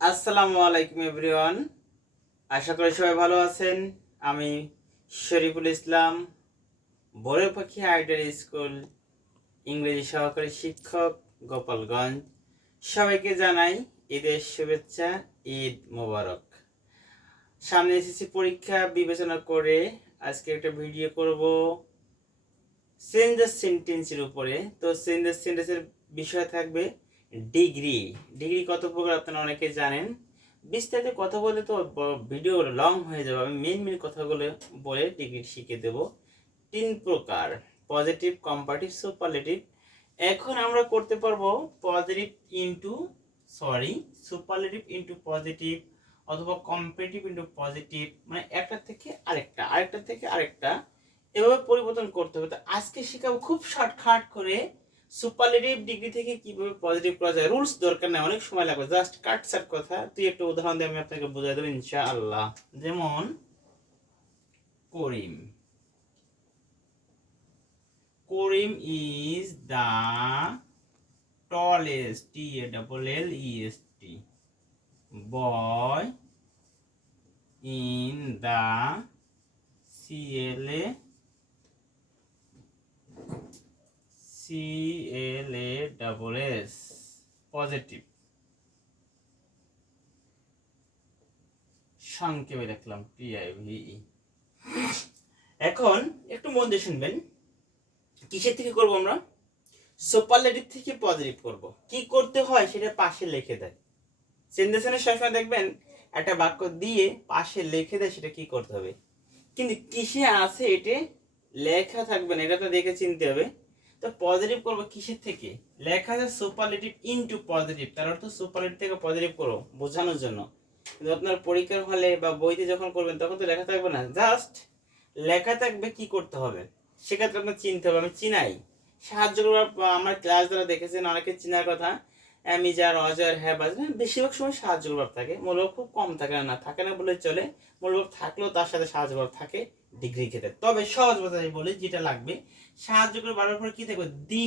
আসসালামু আলাইকুম এভরিওয়ান। আশা করি সবাই ভালো আছেন। আমি শরীফুল ইসলাম, বড় পাখি আইডাল স্কুল ইংরেজি সহকারী শিক্ষক, গোপালগঞ্জ। সবাইকে জানাই ঈদের শুভেচ্ছা, ঈদ মোবারক। সামনে এসেছি পরীক্ষা বিবেচনা করে আজকে একটা ভিডিও করব চেঞ্জ দ্য সেন্টেন্সের উপরে। তো চেঞ্জ দ্য সেন্টেন্সের বিষয় থাকবে ডিগ্রি। ডিগ্রি কত প্রকার আপনারা অনেকে জানেন। বিস্তারিত কথা বলে তো ভিডিও লং হয়ে যাবে। আমি মেন কথাগুলো বলে ডিগ্রি শিখে দেব। 3 প্রকার: পজিটিভ, কম্পারেটিভ, সুপারলেটিভ। এখন আমরা করতে পারবো positive into superlative into positive, অথবা কম্পারেটিভ ইনটু পজিটিভ, মানে একটা থেকে আরেকটা, আরেকটা থেকে আরেকটা, এভাবে পরিবর্তন করতে হবে। তো আজকে শেখাবো খুব শর্টকাট করে সুপারলেটিভ ডিগ্রি থেকে কিভাবে পজিটিভ করা যায়। রুলস দরকার নেই, অনেক সময় লাগবে, জাস্ট কাট সাট কথা। তুই একটা উদাহরণ দিয়ে আমি আপনাকে বুঝাই দেবো ইনশাআল্লাহ। যেমন Karim, Karim is the tallest, TALLEST boy in the CLASS positive. সংক্ষেপে লিখলাম PIVE। এখন একটু মন দিয়ে শুনবেন, কিসের থেকে করব আমরা? সুপারলেটিভ থেকে পজিটিভ করব। কি করতে হয় সেটা পাশে লিখে দেয়। সেন্টেন্সের সবসময় দেখবেন একটা বাক্য দিয়ে পাশে লিখে দেয় সেটা কি করতে হবে, কিন্তু কিসে আছে এটা লেখা থাকবে না, এটা তো দেখে চিনতে হবে। তো পজিটিভ করবো কিসের থেকে? লেখা আছে সুপারলেটিভ ইনটু পজিটিভ, তার অর্থ সুপারলেটিভ থেকে পজিটিভ করো বোঝানোর জন্য। কিন্তু আপনার পরীক্ষার হলে বা বইতে যখন করবেন তখন তো লেখা থাকবে না, জাস্ট লেখা থাকবে কি করতে হবে। সেক্ষেত্রে আপনার চিনতে হবে। আমি চিনাই, সাহায্য করবার আমার ক্লাস যারা দেখেছেন অনেকে চিনার কথা। আমি যার অজয় হ্যাঁ বাজ, বেশিরভাগ সময় সাহায্য করবার থাকে, মূলক খুব কম থাকে না, থাকে না বলে চলে। মূলক থাকলেও তার সাথে সাহায্য করবার থাকে ডিগ্রি ক্ষেত্রে। তবে সহজ কথাই বলি, যেটা লাগবে সাহায্য করে বারবার পরে কি থাকবে, দি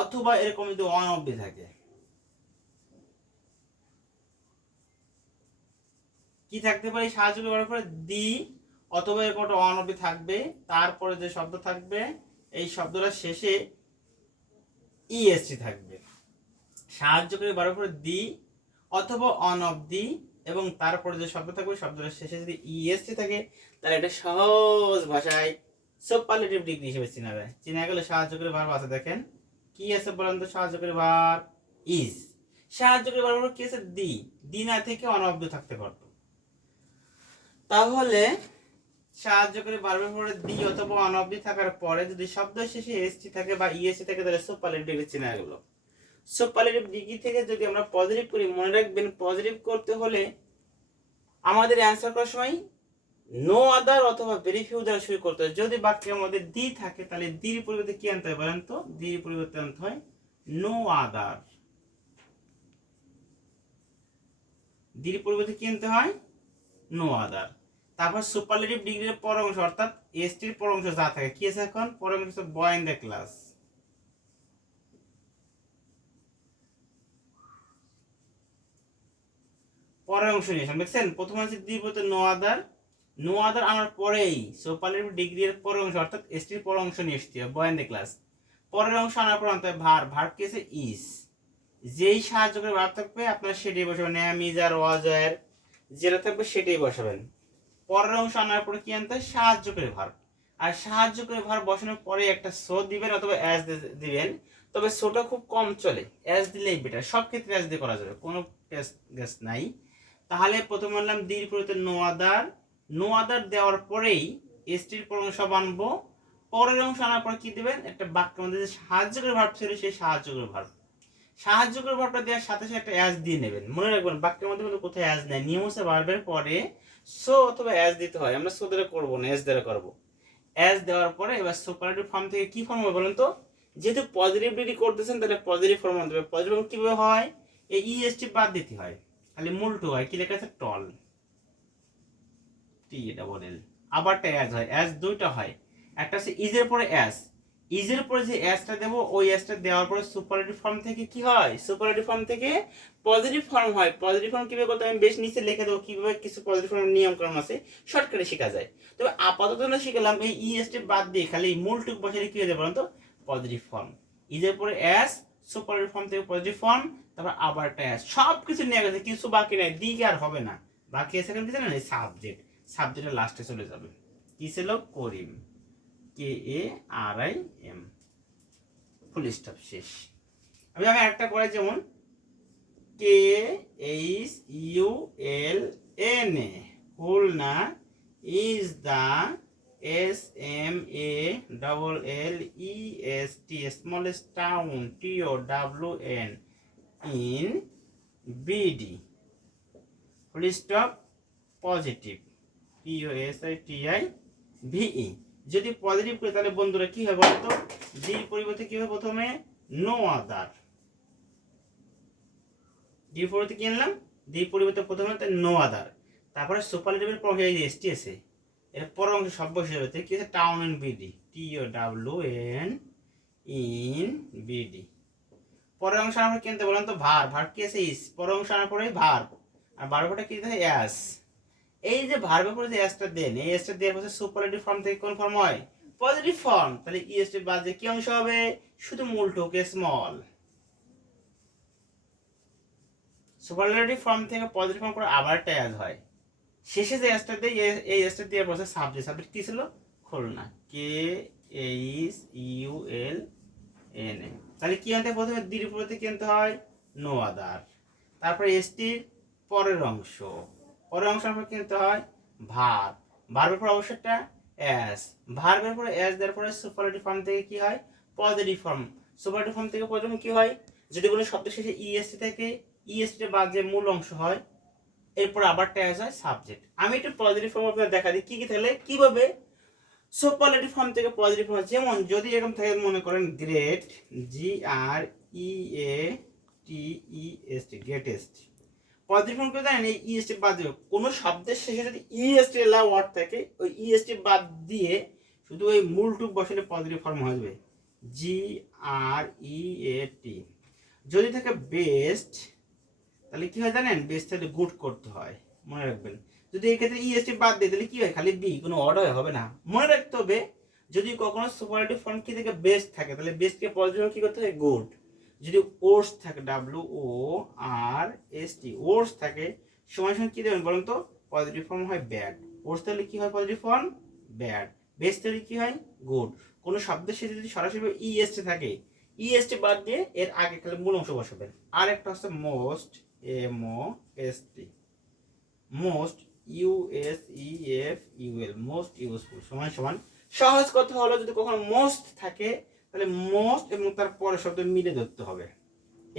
অথবা এরকম যদি অন অব্দি থাকে, কি থাকতে পারে সাহায্য করে বারবার পরে দি অথবা এরকম একটা অন অব্দি থাকবে। তারপরে যে শব্দ থাকবে এই শব্দটা শেষে ইএসটি থাকবে। সাহায্য করে বারবার পরে দি অথবা অন অফ দি, এবং তারপরে যে শব্দ থাকবে শব্দটার শেষে যদি ইএসটি থাকে, তাহলে এটা সহজ ভাষায় সুপারলেটিভ ডিগ্রি হিসেবে চেনা যায়। চেনা গেলে সাহায্যকারী ভার্ব আছে, দেখেন কি আছে বলেন তো? সাহায্যকারী ভার্ব ইজ। সাহায্যকারী ভার্ব কি আছে? দি। দি না থেকে অন অফ দি থাকতে পারতো। তাহলে সাহায্যকারী ভার্বের পরে দি অথবা অন অফ দি থাকার পরে যদি শব্দ শেষে এসটি থাকে বা ইএসটি থাকে, তাহলে সুপারলেটিভ ডিগ্রি চেনা গেল। সুপারলেটিভ ডিগ্রি থেকে যদি আমরা পজিটিভ করি, মনে রাখবেন পজিটিভ করতে হলে আমাদের অ্যান্সার করার সময় নো আদার অথবা ভেরি ফিউ দ্বারা শুরু করতে হয়। যদি বাক্যের মধ্যে দি থাকে তাহলে দির পরিবর্তে কি আনতে হয় বলেন তো? দির পরিবর্তে আনতে হয় নো আদার। দির পরিবর্তে কি আনতে হয়? No other. তারপর সুপারলেটিভ ডিগ্রির পর অংশ অর্থাৎ এসটির পর অংশ যা থাকে, কি আছে এখন? পর অংশ বয় ইন দ্য ক্লাস। পরের অংশ নিয়ে দেখছেন, প্রথম আছে দি বলতে নো আদার। নো আদার আনার পরেই সুপারলেটিভ ডিগ্রির পরের অংশ অর্থাৎ এসটির পর অংশ নিয়ে এসতে হবে, বয় ইন দ্য ক্লাস। পরের অংশ আনার পর আনতে হয় ভার্ব। ভার্ব কি আছে? ইজ। যেই সাহায্য করে ভার্ব থাকবে আপনারা সেটাই বসাবেন, এম ইজ আর ওয়াজ এর যেটা থাকবে সেটাই বসাবেন। পরের অংশ আনার পরে কি আনতে হয়? সাহায্য করে ভার্ব। আর সাহায্য করে ভার্ব বসানোর পরে একটা সো দিবেন অথবা অ্যাজ দিবেন, তবে সোটা খুব কম চলে, অ্যাজ দিলেই বেটার। সব ক্ষেত্রে অ্যাজ দিয়ে করা যাবে, কোনো গ্যাস নাই। তাহলে প্রথমে আনলাম দির পরিবর্তে নো আদার। নো আদার দেওয়ার পরেই এসটির পর অংশ আনবো। পরের অংশ আনার পর কি দিবেন? একটা বাক্যের মধ্যে যে সাহায্য করে ভার্ব ছিল সেই সাহায্য করে ভার্ব। সাহায্য করে ভার্বটা দেওয়ার সাথে সাথে একটা অ্যাজ দিয়ে নেবেন। মনে রাখবেন বাক্যের মধ্যে কিন্তু কোথায় অ্যাজ নেই, নিয়ম হচ্ছে ভার্বের পরে সো অথবা অ্যাজ দিতে হয়। আমরা সো দ্বারা করবো না, অ্যাজ দ্বারা করবো। অ্যাজ দেওয়ার পরে এবার সুপারলেটিভ ফর্ম থেকে কি ফর্ম হবে বলেন তো? যেহেতু পজিটিভ ডিগ্রি করতেছেন তাহলে পজিটিভ ফর্ম আনতে হবে। পজিটিভ কিভাবে হয়? এই ইএসটি বাদ দিতে হয়, খালি মূলটু হয়। কি লেখা আছে? টল, TALL। আবারটা অ্যাজ হয়, অ্যাজ দুইটা হয়, একটা আছে ইজের পরে অ্যাজ। ইজের পরে যে এসটা দেবো ওই এসটা দেওয়ার পরে সুপারলেটিভ ফর্ম থেকে কি হয়, সুপারলেটিভ ফর্ম থেকে পজিটিভ ফর্ম হয়। পজিটিভ ফর্ম কিভাবে করতে আমি বেশ নিচে লিখে দেবো কিভাবে কিছু পজিটিভ ফর্মের নিয়ম কানুন আছে, শর্টকাটে শেখা যায়। তবে আপাতত আমরা শিখলাম এই ইএসটি বাদ দিয়ে খালি মূলটুক বসালে কি হয়ে যাবে বলুন তো, পজিটিভ ফর্ম। ইজের পরে এস, সুপারলেটিভ ফর্ম থেকে পজিটিভ ফর্ম, তারপর আবার একটা এস, সব কিছু নিয়ে গেছে, কিছু বাকি নাই, দিকে আর হবে না। বাকি আছে এখানে কি জানেন, সাবজেক্ট, সাবজেক্টের লাস্টে চলে যাবে। কি ছিল, করিম, KARIM, ফুল স্টপ, শেষ। আমি একটা করে, যেমন KHULNA Khulna, is the SMALLEST smallest town TOWN in BD, full stop, positive, POSITIVE। যদি পজিটিভ করি তাহলে বন্ধুরা কি হবে বলতো, ডির পরিবর্তে কি হবে, প্রথমে নো আদার, ডির পরিবর্তে কি আনলাম, ডির পরিবর্তে প্রথমে নো আদার, তারপরে সুপারলেটিভের পর এই এসটি আছে, এর পরের অংশ সব বসে যাবে, কি আছে, town in BD, TOWN in BD. পরের অংশ আমরা কিনতে বললাম তো ভার, ভার কি আছে, ইস, পরের অংশ আনার পরে ভার, আর ভার্বটা কি আছে, এস। এই যে ভার্বের পরে যে এসটা দেন, এই এসটা দেওয়ার পরে সুপারলেটিভ ফর্ম থেকে কোন ফর্ম হয়, পজিটিভ ফর্ম। তাহলে ইএসটি বাদে কি অংশ হবে, শুধু মূলটুক স্মল। সুপারলেটিভ ফর্ম থেকে পজিটিভ ফর্ম করে আবার একটা অ্যাজ হয়, শেষে যে এসটা দেয় এই এসটা দিয়ে বসে সাবজেক্ট, সাবজেক্ট কি ছিল, খুলনা, KHULNA। তাহলে কি আনতে, প্রথমে দির উপরে কি আনতে হয়, নো আদার, তারপরে এসটির পরের অংশ, পরের অংশ আমরা কিনতে হয় ভার, ভার্বের পর অবশ্যটা এস, ভার্বের পরে এস দেওয়ার পরে সুপারলেটিভ ফর্ম থেকে কি হয়, পজিটিভ ফর্ম। সুপারলেটিভ ফর্ম থেকে প্রথমে কি হয়, যদি কোনো শব্দ শেষে ইএসটি থেকে, ইএসটি বাদ যে মূল অংশ হয়, এরপর আবার ট্যাগ হয় সাবজেক্ট। আমি একটু পজিটিভ ফর্ম আপনাদের দেখা দিই কি কি তাহলে কিভাবে সুপারলেটিভ ফর্ম থেকে পজিটিভ ফর্ম, যেমন যদি এরকম থাকে মনে করেন great, GREATEST, greatest, positive form করে জানেন এই ইএসটি বাদ দিয়ে কোনো শব্দের শেষে যদি ইএসটি এলা ওয়ার্ড থাকে, ওই ইএসটি বাদ দিয়ে শুধু ওই মূলটুক বসালে পজিটিভ ফর্ম হয়ে যাবে, GREAT। যদি থাকে বেস্ট, তাহলে কি হয় জানেন, বেস্ট তাহলে গুড করতে হয়, মনে রাখবেন। যদি এই ক্ষেত্রে ইএসটি বাদ দিয়ে তাহলে কি হয়, খালি বি, কোনো অর্ডার হবে না, মনে রাখতে হবে। যদি কখনো সুপারলেটিভ ফর্ম কি থেকে বেস্ট থাকে, তাহলে বেস্টকে পজিটিভ কি করতে হয়, গুড। যদি ওর্স থাকে, WORST, ওর্স থাকে, সময় সময় কি দেবেন বলুন তো, পজিটিভ ফর্ম হয় ব্যাড। ওর্স তাহলে কি হয়, পজিটিভ ফর্ম ব্যাড। বেস্ট তাহলে কি হয়, গুড। কোনো শব্দের সাথে যদি সরাসরি ইএসটি থাকে, ইএসটি বাদ দিয়ে এর আগে খালি মূল অংশ বসাবেন। আর একটা হচ্ছে most, MOST, most, USEFUL, most useful, সমান সমান। সহজ কথা হলো যদি কখনো মোস্ট থাকে তাহলে মোস্ট এবং তার পরের শব্দ মিলে ধরতে হবে।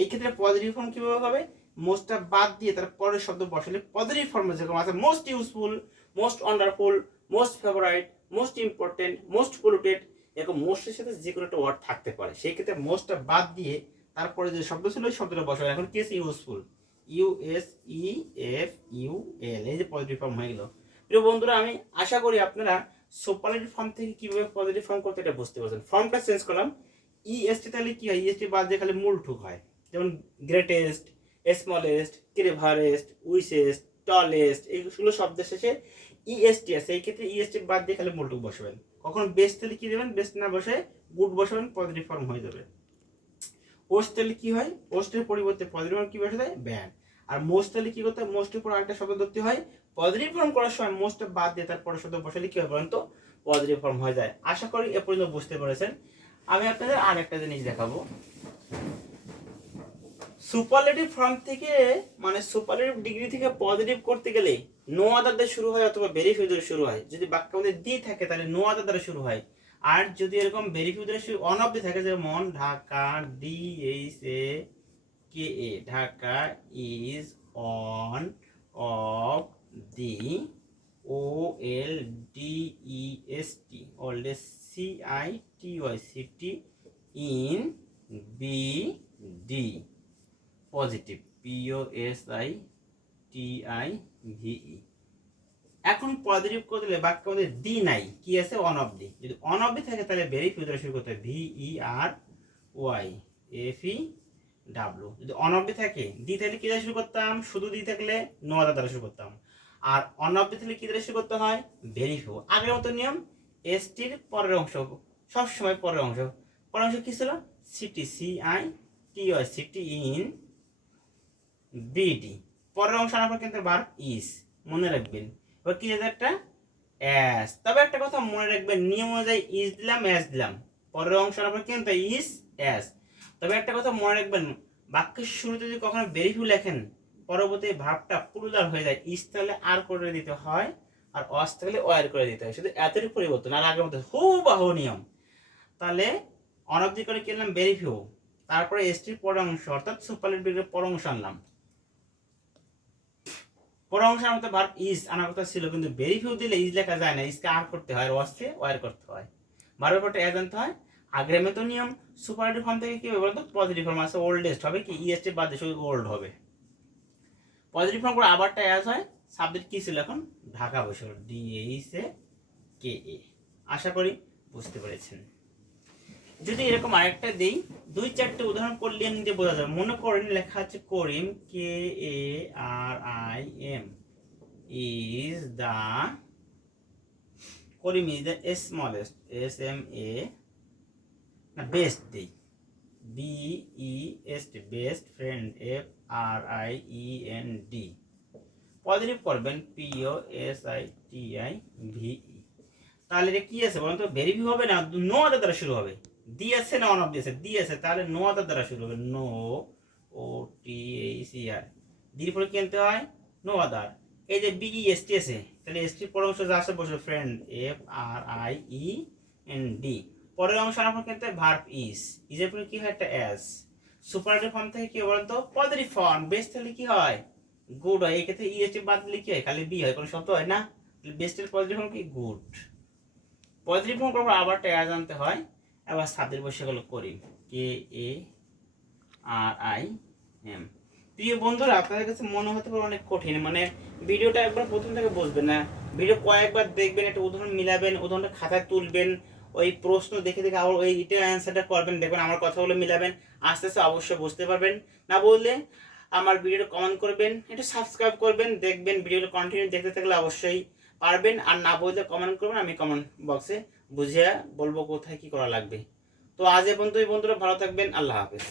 এই ক্ষেত্রে পজিটিভ ফর্ম কিভাবে হবে, মোস্টটা বাদ দিয়ে তার পরের শব্দ বসালে পজিটিভ ফর্মে যেরকম আছে most useful, most wonderful, most favourite, most important, most polluted, এরকম মোস্টের সাথে যে কোনো একটা ওয়ার্ড থাকতে পারে। সেই ক্ষেত্রে মোস্টটা বাদ দিয়ে তারপরে যে শব্দ ছিল ওই শব্দটা বসাবে। এখন কি আছে, ইউজফুল, USEFUL, এই যে পজিটিভ ফর্ম হয়ে গেল। প্রিয় বন্ধুরা, আমি আশা করি আপনারা সুপারলেটিভ ফর্ম থেকে কিভাবে পজিটিভ ফর্ম করতে এটা বুঝতে পারছেন। ফর্মটা চেঞ্জ করলাম, ইএসটি তাহলে কি হয়, ইএসটি বাদ দিয়ে খালি মূল ঠুক হয়, যেমন গ্রেটেস্ট, স্মলেস্ট, ক্লেভারেস্ট, উইসেস্ট, টলেস্ট, এইগুলো শব্দের শেষে ইএসটি আছে, এই ক্ষেত্রে ইএসটি বাদ দিয়ে খালি মূল ঠুক বসাবেন। কখন বেস্ট তাহলে কি দেবেন, বেস্ট না বসে গুড বসাবেন, পজিটিভ ফর্ম হয়ে যাবে। ওস্ট তাহলে কি হয়, ওস্টের পরিবর্তে পজিটিভ ফর্ম কি বসে দেয়, ব্যাড। আর মোস্ট তাহলে কি করতে হয়, মোস্টের পর আরেকটা শব্দ ধরতে হয়, পজিটিভ ফর্ম করার সময় মোস্টটা বাদ দিয়ে তারপরে শব্দ বসালে কি হয় বলেন তো, পজিটিভ ফর্ম হয়ে যায়। আশা করি এ পর্যন্ত বুঝতে পেরেছেন। আমি আপনাদের আর একটা জিনিস দেখাবো, সুপারলেটিভ ফর্ম থেকে মানে সুপারলেটিভ ডিগ্রি থেকে পজিটিভ করতে গেলে নো আদার দিয়ে শুরু হয় অথবা ভেরি ফিউ দিয়ে শুরু হয়। যদি বাক্যের মধ্যে দি থাকে তাহলে নো আদার দ্বারা শুরু হয়, আর যদি এরকম ভেরি ফিউ দিয়ে শুরু অন অফ দি থাকে, যেমন Dhaka, DHAKA, Dhaka is on of the, OLDEST, অলডেস, CITY, in BD, positive, POSITIVE। এখন পজিটিভ করে দিলে বাক্যের মধ্যে দি নাই, কি আছে অন অফ দি। যদি অন অফ দি থাকে তাহলে ভেরি ফিউ দ্বারা শুরু করতে হবে, VERYFEW। যদি অন অফ দি থাকে, দি থাকলে কি দ্বারা শুরু করতাম, শুধু দি থাকলে নো আদার দ্বারা শুরু করতাম। আর অন অফ দি থাকলে কি দ্বারা শুরু করতে হয়, ভেরি ফিউ। আগের মতো নিয়ম, এসটির পরের অংশ সবসময় পরের অংশ। পরের অংশ কি ছিল, city, CITY, city in BD. পরের অংশ আনার পর কিন্তু ভার্ব ইজ, মনে রাখবেন। এবার কি আছে একটা অ্যাস। তবে একটা কথা মনে রাখবেন, নিয়ম অনুযায়ী ইজ দিলাম অ্যাস দিলাম, পরের অংশ আনার পর কিন্তু ইজ অ্যাস। তবে একটা কথা মনে রাখবেন, বাক্যের শুরুতে যদি কখনো ভেরি ফিউ লেখেন, পরবর্তী ভাবটা প্লুরাল হয়ে যায়, ইজ তাহলে আর করে দিতে হয়, আর অস থাকলে ওয়ার করে দিতে হয়, শুধু এতটুকু পরিবর্তন, আর আগের মতো হুবহু নিয়ম। তাহলে অনবধি করে কিনলাম ভেরি ফিউ, তারপরে এসটির পরের অংশ অর্থাৎ সুপারলেটিভের পরের অংশ আনলাম। পরের অংশের মধ্যে ভার্ব ইজ আনার কথা ছিল, কিন্তু ভেরি ফিউ দিলে ইজ লেখা যায় না, ইজকে আর করতে হয়, ওয়াসকে ওয়ার করতে হয়, ভার্বের পরটা অ্যাজ আনতে হয়। আগের মতো নিয়ম, সুপারলেটিভ ফর্ম থেকে কি হবে বলতো, পজিটিভ ফর্ম আছে, ওল্ডেস্ট হবে কি, ইএসটি বাদ দিয়ে শুধু ওল্ড হবে। পজিটিভ ফর্ম করে আবারটা অ্যাজ হয়। সাবজেক্ট কি ছিল এখন, ঢাকা বসে, DHAKA। আশা করি বুঝতে পেরেছেন। যদি এরকম আরেকটা দেই, 2-4টে উদাহরণ করলে নিতে বোঝা যাবে। মনে করেন লেখা আছে করিম, KARIM is the Karim is the smallest, SMA না বেস্ট দেই, BEST best friend, FRIEND। Positive করবেন POSITIVE। তাহলে এটা কি আছে বলুন তো, ভেরি ফিউ হবে না নো আদার দ্বারা শুরু হবে, দি আছে না অন অফ দি আছে, দি আছে, তাহলে নো আদার দ্বারা শুরু হবে, নো OTHER। দির পরে কি আনতে হয়, নো আদার। এই যে BEST আছে, তাহলে এসটির পরের অংশ যা আছে বসে ফ্রেন্ড, FRIEND। পরের অংশ আনার পর কিন্তু ভার্ব ইজ, ইজের পরে কি হয় একটা অ্যাস। সুপারলেটিভ ফর্ম থেকে কি বলতো, পজিটিভ ফর্ম, বেস্ট হলে কি হয়, গুড হয়। এই ক্ষেত্রে ইএসটি বাদ দিলে কি হয়, খালি বি হয়, কোনো শব্দ হয় না। বেস্টের পজিটিভ ফর্ম কি, গুড। পজিটিভ ফর্ম করার পর আবারটা অ্যাজ আনতে হয়। এবার সাবজেক্ট বসে গেল করিম, KARIM। প্রিয় বন্ধুরা, আপনাদের কাছে মনে হতে পারে অনেক কঠিন, মানে ভিডিওটা একবার প্রথম থেকে বুঝবেন না, ভিডিও কয়েকবার দেখবেন, একটা উদাহরণ মিলাবেন, উদাহরণটা খাতায় তুলবেন, ওই প্রশ্ন দেখে দেখে আবার ওই এটা অ্যান্সারটা করবেন, দেখবেন আমার কথাগুলো মিলাবেন, আস্তে আস্তে অবশ্যই বুঝতে পারবেন। না বললে আমার ভিডিওটা কমেন্ট করবেন, একটু সাবস্ক্রাইব করবেন, দেখবেন ভিডিওটা কন্টিনিউ দেখতে থাকলে অবশ্যই পারবেন। আর না বললে কমেন্ট করবেন, আমি কমেন্ট বক্সে বুঝিয়ে বলবো কোথায় কি করা লাগবে। তো আজ এ পর্যন্তই বন্ধুরা, ভালো থাকবেন, আল্লাহ হাফেজ।